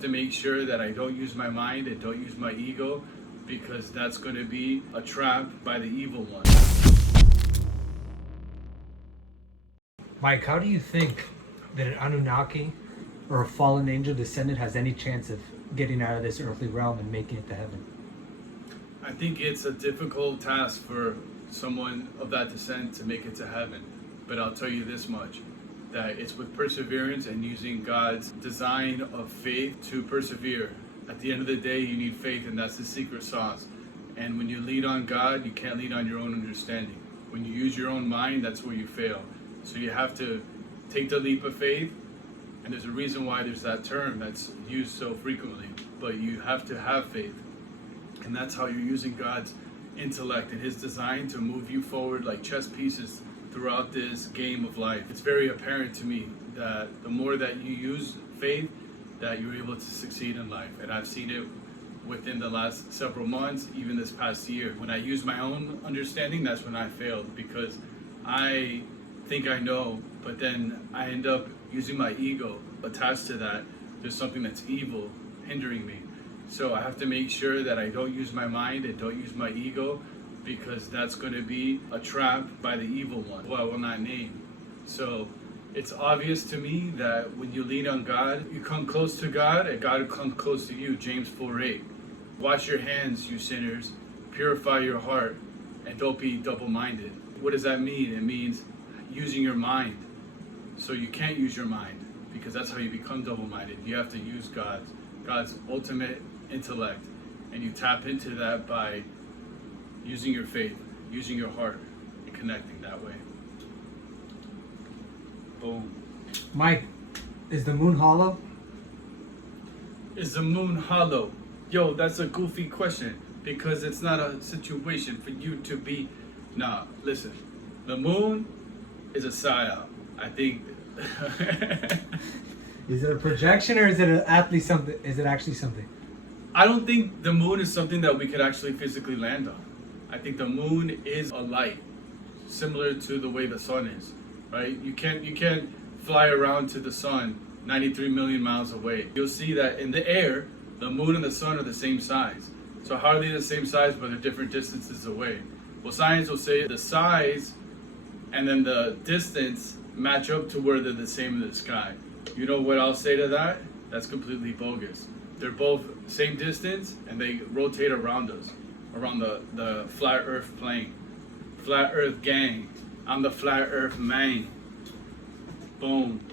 have to make sure that I don't use my mind and don't use my ego, because that's going to be a trap by the evil one. Mike, how do you think that an Anunnaki or a fallen angel descendant has any chance of getting out of this earthly realm and making it to heaven? I think it's a difficult task for someone of that descent to make it to heaven. But I'll tell you this much, that it's with perseverance and using God's design of faith to persevere. At the end of the day, you need faith, and that's the secret sauce. And when you lead on God, you can't lead on your own understanding. When you use your own mind, that's where you fail. So you have to take the leap of faith, and there's a reason why there's that term that's used so frequently. But you have to have faith, and that's how you're using God's intellect and His design to move you forward like chess pieces throughout this game of life. It's very apparent to me that the more that you use faith, that you're able to succeed in life. And I've seen it within the last several months, even this past year. When I use my own understanding, that's when I failed, because I think I know, but then I end up using my ego attached to that. There's something that's evil hindering me. So I have to make sure that I don't use my mind and don't use my ego, because that's going to be a trap by the evil one, who I will not name. So it's obvious to me that when you lean on God, you come close to God and God will come close to you. James 4:8. Wash your hands, you sinners, purify your heart, and don't be double-minded. What does that mean? It means using your mind. So you can't use your mind, because that's how you become double-minded. You have to use God's ultimate intellect, and you tap into that by using your faith, using your heart, and connecting that way. Boom. Mike, is the moon hollow? Is the moon hollow? Yo, that's a goofy question, because it's not a situation for you to be. Nah, listen. The moon is a psyop. I think. Is it a projection, or is it actually something? Is it actually something? I don't think the moon is something that we could actually physically land on. I think the moon is a light, similar to the way the sun is, right? You can't fly around to the sun 93 million miles away. You'll see that in the air, the moon and the sun are the same size. So how are they the same size, but they're different distances away? Well, science will say the size and then the distance match up to where they're the same in the sky. You know what I'll say to that? That's completely bogus. They're both same distance, and they rotate around us, around the flat earth plane. Flat earth gang. I'm the flat earth man. Boom.